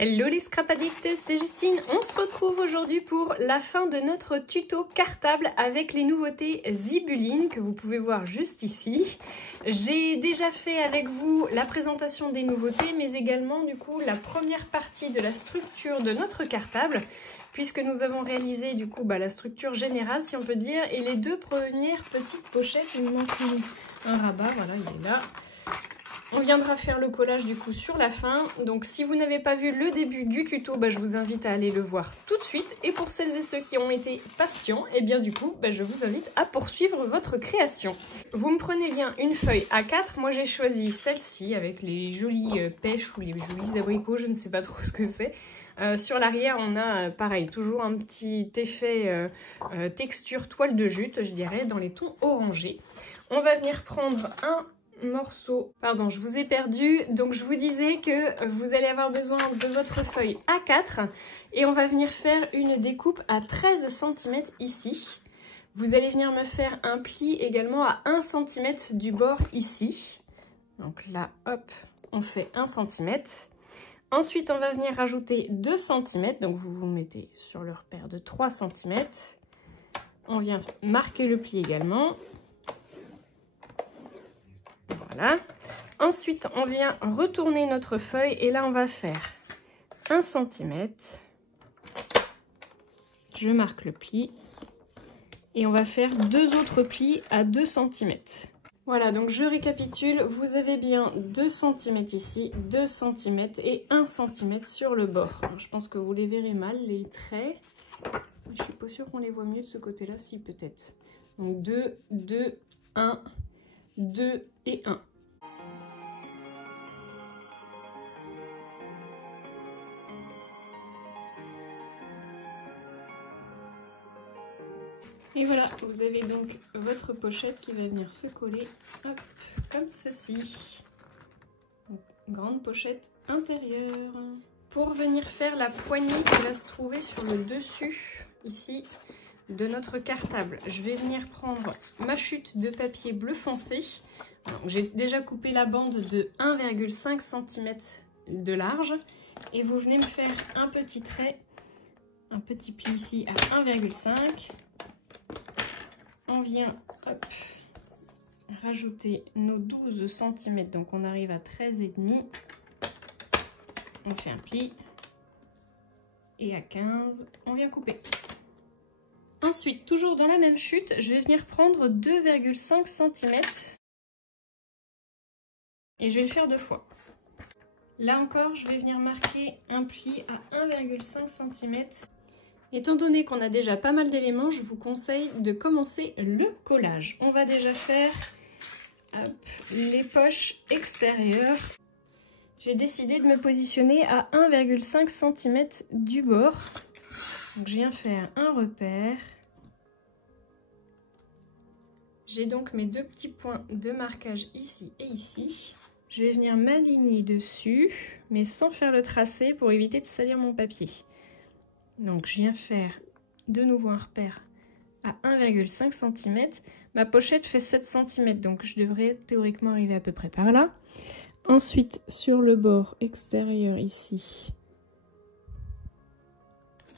Hello les scrap addicts, c'est Justine. On se retrouve aujourd'hui pour la fin de notre tuto cartable avec les nouveautés Zibuline que vous pouvez voir juste ici. J'ai déjà fait avec vous la présentation des nouveautés mais également du coup la première partie de la structure de notre cartable puisque nous avons réalisé du coup la structure générale si on peut dire et les deux premières petites pochettes. Il nous manque un rabat, voilà il est là. On viendra faire le collage du coup sur la fin. Donc si vous n'avez pas vu le début du tuto, je vous invite à aller le voir tout de suite. Et pour celles et ceux qui ont été patients, et bien du coup, je vous invite à poursuivre votre création. Vous me prenez bien une feuille A4. Moi j'ai choisi celle-ci avec les jolies pêches ou les jolis abricots, je ne sais pas trop ce que c'est. Sur l'arrière, on a pareil, toujours un petit effet texture toile de jute, je dirais, dans les tons orangés. On va venir prendre un morceau, pardon je vous ai perdu, donc je vous disais que vous allez avoir besoin de votre feuille A4 et on va venir faire une découpe à 13 cm ici. Vous allez venir me faire un pli également à 1 cm du bord ici, donc là hop on fait 1 cm. Ensuite on va venir rajouter 2 cm, donc vous vous mettez sur le repère de 3 cm. On vient marquer le pli également. Voilà. Ensuite, on vient retourner notre feuille et là, on va faire 1 cm. Je marque le pli et on va faire 2 autres plis à 2 cm. Voilà, donc je récapitule. Vous avez bien 2 cm ici, 2 cm et 1 cm sur le bord. Alors, je pense que vous les verrez mal, les traits. Je suis pas sûre qu'on les voit mieux de ce côté-là, si peut-être. Donc 2, 2, 1, 2 et 1. Et voilà, vous avez donc votre pochette qui va venir se coller hop, comme ceci. Donc, grande pochette intérieure. Pour venir faire la poignée qui va se trouver sur le dessus, ici, de notre cartable, je vais venir prendre ma chute de papier bleu foncé. J'ai déjà coupé la bande de 1,5 cm de large. Et vous venez me faire un petit trait, un petit pli ici à 1,5. On vient hop, rajouter nos 12 cm, donc on arrive à 13,5. On fait un pli et à 15, on vient couper. Ensuite, toujours dans la même chute, je vais venir prendre 2,5 cm et je vais le faire 2 fois. Là encore, je vais venir marquer un pli à 1,5 cm. Étant donné qu'on a déjà pas mal d'éléments, je vous conseille de commencer le collage. On va déjà faire hop, les poches extérieures. J'ai décidé de me positionner à 1,5 cm du bord. Donc je viens faire un repère. J'ai donc mes 2 petits points de marquage ici et ici. Je vais venir m'aligner dessus, mais sans faire le tracé pour éviter de salir mon papier. Donc je viens faire de nouveau un repère à 1,5 cm. Ma pochette fait 7 cm, donc je devrais théoriquement arriver à peu près par là. Ensuite, sur le bord extérieur ici,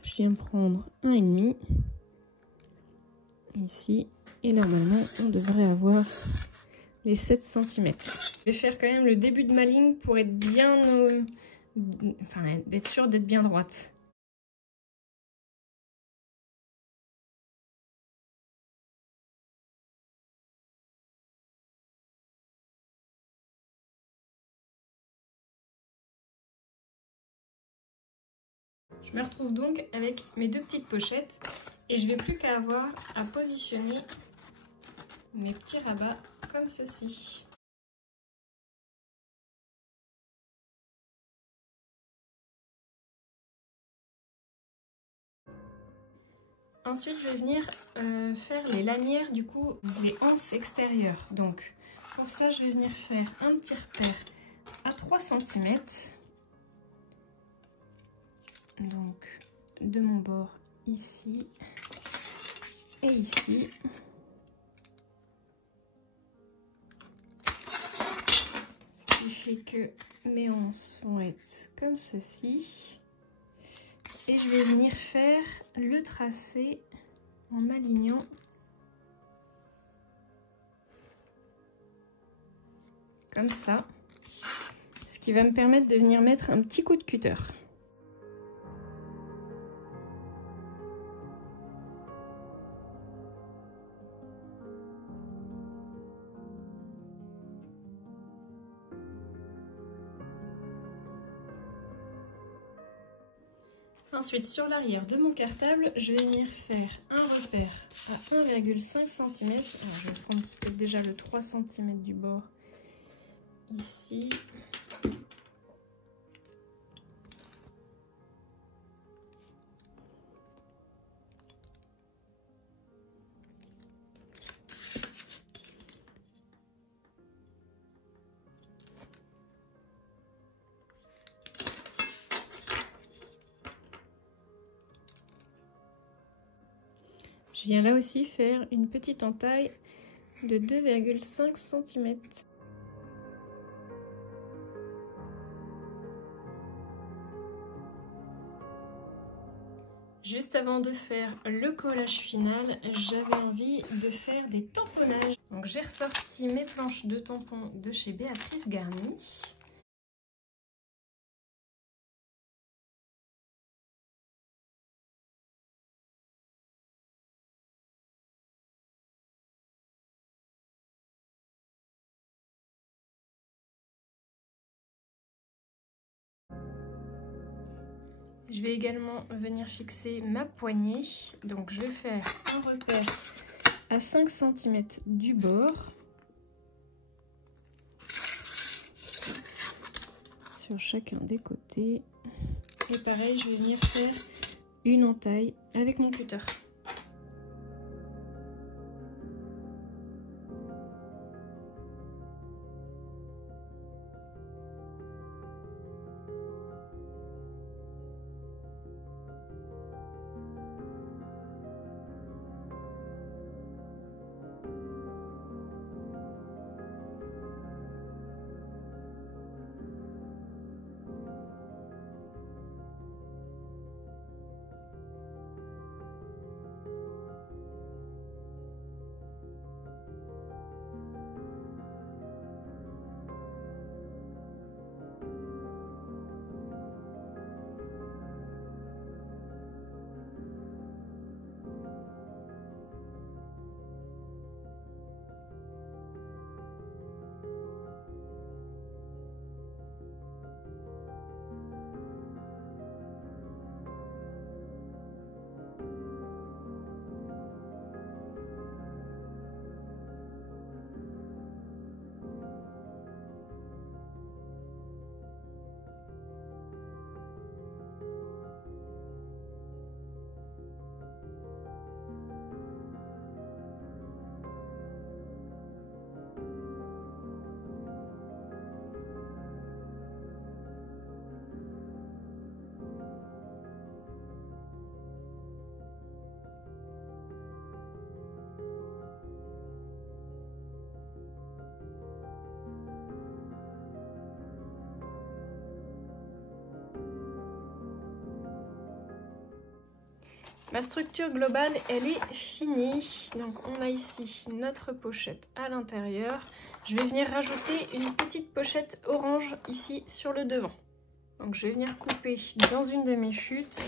je viens prendre 1,5 ici. Et normalement, on devrait avoir les 7 cm. Je vais faire quand même le début de ma ligne pour être bien... d'être sûre d'être bien droite. Je me retrouve donc avec mes 2 petites pochettes et je vais plus qu'à avoir à positionner mes petits rabats comme ceci. Ensuite, je vais venir faire les lanières du coup des anses extérieures. Donc pour ça, je vais venir faire un petit repère à 3 cm. Donc de mon bord ici et ici. Ce qui fait que mes anses vont être comme ceci. Et je vais venir faire le tracé en m'alignant comme ça. Ce qui va me permettre de venir mettre un petit coup de cutter. Ensuite, sur l'arrière de mon cartable, je vais venir faire un repère à 1,5 cm. Alors, je vais prendre peut-être déjà le 3 cm du bord ici. Je viens là aussi faire une petite entaille de 2,5 cm. Juste avant de faire le collage final, j'avais envie de faire des tamponnages. Donc j'ai ressorti mes planches de tampons de chez Béatrice Garni. Je vais également venir fixer ma poignée. Donc je vais faire un repère à 5 cm du bord. Sur chacun des côtés. Et pareil, je vais venir faire une entaille avec mon cutter. Ma structure globale, elle est finie. Donc on a ici notre pochette à l'intérieur. Je vais venir rajouter une petite pochette orange ici sur le devant. Donc je vais venir couper dans une de mes chutes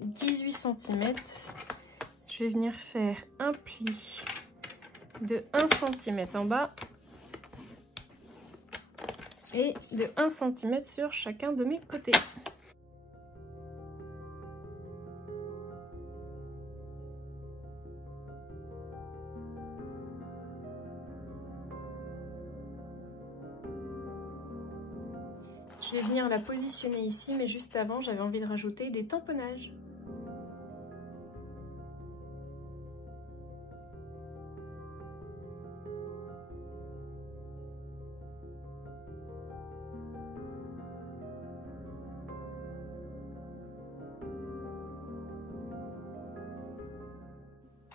18 cm. Je vais venir faire un pli de 1 cm en bas et de 1 cm sur chacun de mes côtés. Je vais venir la positionner ici, mais juste avant, j'avais envie de rajouter des tamponnages.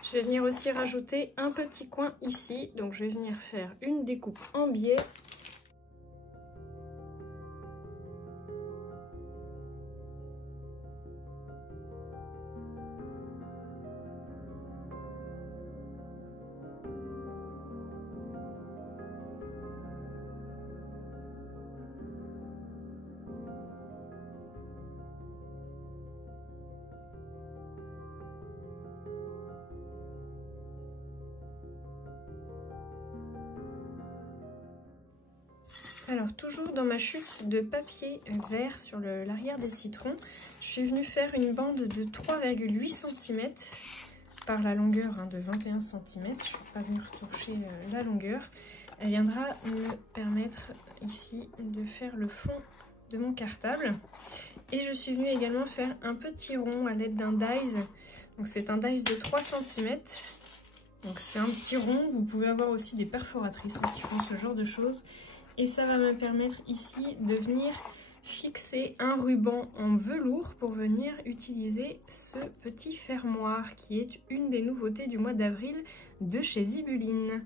Je vais venir aussi rajouter un petit coin ici, donc je vais venir faire une découpe en biais. Alors toujours dans ma chute de papier vert sur l'arrière des citrons, je suis venue faire une bande de 3,8 cm par la longueur de 21 cm. Je ne suis pas venue retoucher la longueur. Elle viendra me permettre ici de faire le fond de mon cartable. Et je suis venue également faire un petit rond à l'aide d'un dies. Donc c'est un dies de 3 cm. Donc c'est un petit rond. Vous pouvez avoir aussi des perforatrices qui font ce genre de choses. Et ça va me permettre ici de venir fixer un ruban en velours pour venir utiliser ce petit fermoir qui est une des nouveautés du mois d'avril de chez Zibuline.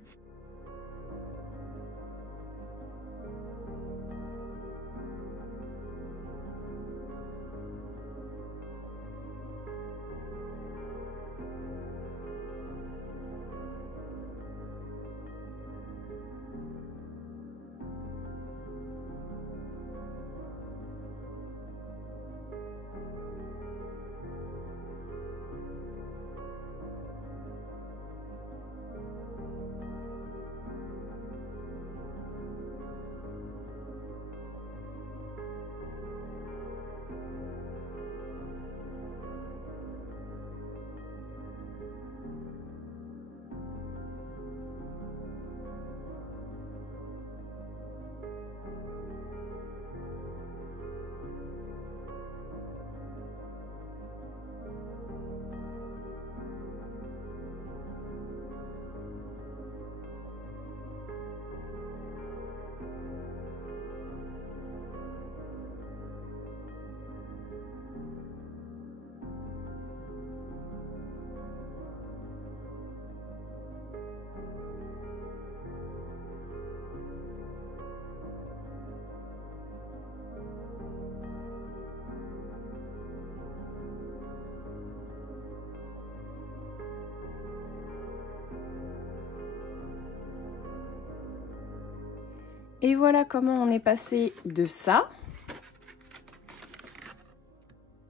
Et voilà comment on est passé de ça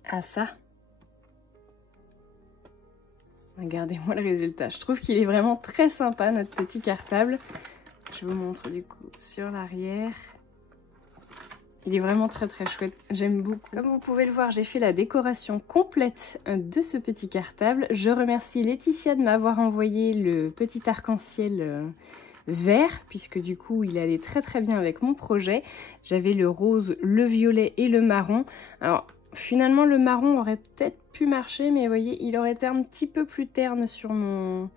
à ça. Regardez-moi le résultat. Je trouve qu'il est vraiment très sympa, notre petit cartable. Je vous montre du coup sur l'arrière. Il est vraiment très chouette, j'aime beaucoup. Comme vous pouvez le voir, j'ai fait la décoration complète de ce petit cartable. Je remercie Laetitia de m'avoir envoyé le petit arc-en-ciel vert, puisque du coup il allait très bien avec mon projet. J'avais le rose, le violet et le marron. Alors finalement le marron aurait peut-être pu marcher, mais vous voyez, il aurait été un petit peu plus terne sur mon...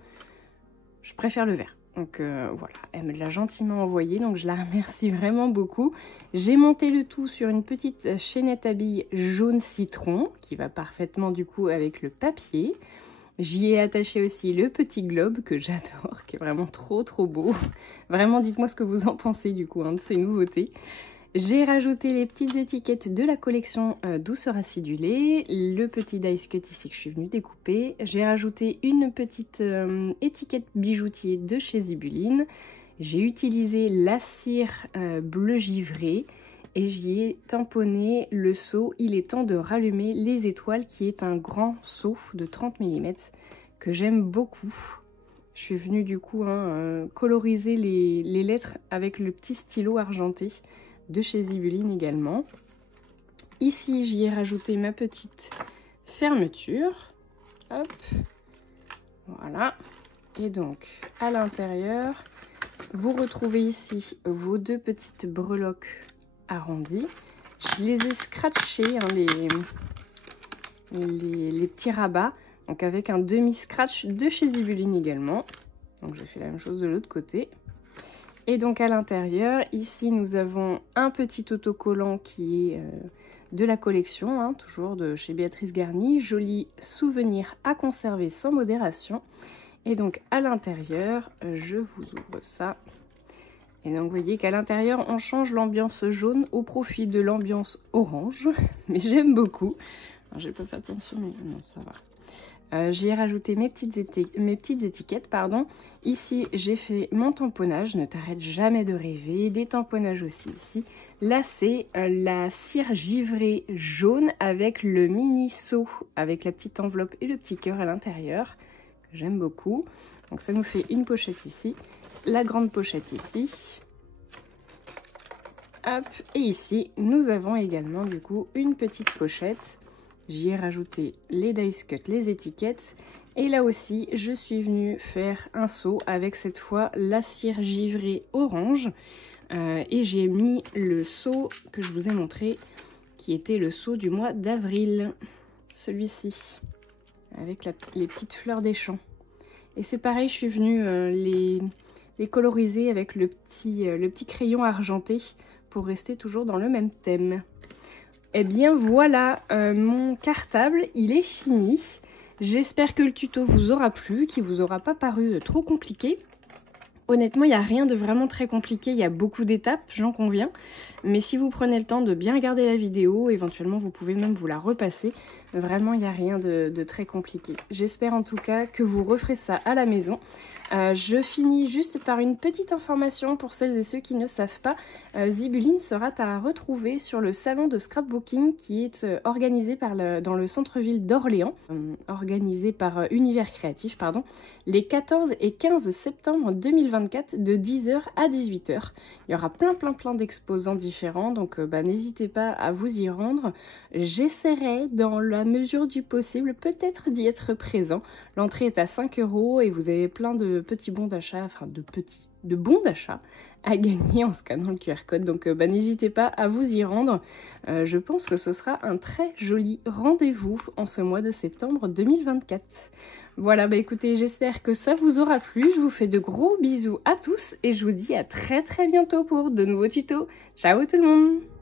Je préfère le vert. Donc voilà, elle me l'a gentiment envoyé, donc je la remercie vraiment beaucoup. J'ai monté le tout sur une petite chaînette à billes jaune citron, qui va parfaitement du coup avec le papier. J'y ai attaché aussi le petit globe que j'adore, qui est vraiment trop beau. Vraiment, dites-moi ce que vous en pensez du coup de ces nouveautés. J'ai rajouté les petites étiquettes de la collection Douceur acidulée, le petit dice cut ici que je suis venue découper. J'ai rajouté une petite étiquette bijoutier de chez Zibuline. J'ai utilisé la cire bleu givré et j'y ai tamponné le seau « Il est temps de rallumer les étoiles » qui est un grand seau de 30 mm que j'aime beaucoup. Je suis venue du coup coloriser les lettres avec le petit stylo argenté de chez Zibuline également. Ici, j'y ai rajouté ma petite fermeture. Hop. Voilà. Et donc, à l'intérieur, vous retrouvez ici vos deux petites breloques arrondies. Je les ai scratchées, les petits rabats, donc avec un demi-scratch de chez Zibuline également. Donc j'ai fait la même chose de l'autre côté. Et donc à l'intérieur, ici nous avons un petit autocollant qui est de la collection, toujours de chez Béatrice Garny. Joli souvenir à conserver sans modération. Et donc à l'intérieur, je vous ouvre ça. Et donc vous voyez qu'à l'intérieur, on change l'ambiance jaune au profit de l'ambiance orange. Mais j'aime beaucoup. J'ai pas fait attention, mais non, ça va. J'y ai rajouté mes petites étiquettes, pardon. Ici, j'ai fait mon tamponnage. Ne t'arrête jamais de rêver. Des tamponnages aussi ici. Là, c'est la cire givrée jaune avec le mini seau, avec la petite enveloppe et le petit cœur à l'intérieur, que j'aime beaucoup. Donc ça nous fait une pochette ici. La grande pochette ici. Hop, et ici, nous avons également du coup une petite pochette. J'y ai rajouté les dice cut, les étiquettes. Et là aussi, je suis venue faire un seau avec cette fois la cire givrée orange. Et j'ai mis le seau que je vous ai montré, qui était le seau du mois d'avril. Celui-ci, avec les petites fleurs des champs. Et c'est pareil, je suis venue les coloriser avec le petit crayon argenté pour rester toujours dans le même thème. Et bien voilà, mon cartable, il est fini. J'espère que le tuto vous aura plu, qu'il vous aura pas paru trop compliqué. Honnêtement, il n'y a rien de vraiment très compliqué, il y a beaucoup d'étapes, j'en conviens. Mais si vous prenez le temps de bien regarder la vidéo, éventuellement vous pouvez même vous la repasser. Vraiment, il n'y a rien de très compliqué. J'espère en tout cas que vous referez ça à la maison. Je finis juste par une petite information pour celles et ceux qui ne savent pas. Zibuline sera à retrouver sur le salon de scrapbooking qui est organisé dans le centre-ville d'Orléans, organisé par Univers Créatif, pardon, les 14 et 15 septembre 2024 de 10h à 18h. Il y aura plein d'exposants différents, donc n'hésitez pas à vous y rendre. J'essaierai dans la mesure du possible peut-être d'y être présent. L'entrée est à 5 € et vous avez plein de petits bons d'achat, enfin de bons d'achat à gagner en scannant le QR code. Donc n'hésitez pas à vous y rendre. Je pense que ce sera un très joli rendez-vous en ce mois de septembre 2024. Voilà, écoutez, j'espère que ça vous aura plu. Je vous fais de gros bisous à tous et je vous dis à très bientôt pour de nouveaux tutos. Ciao tout le monde!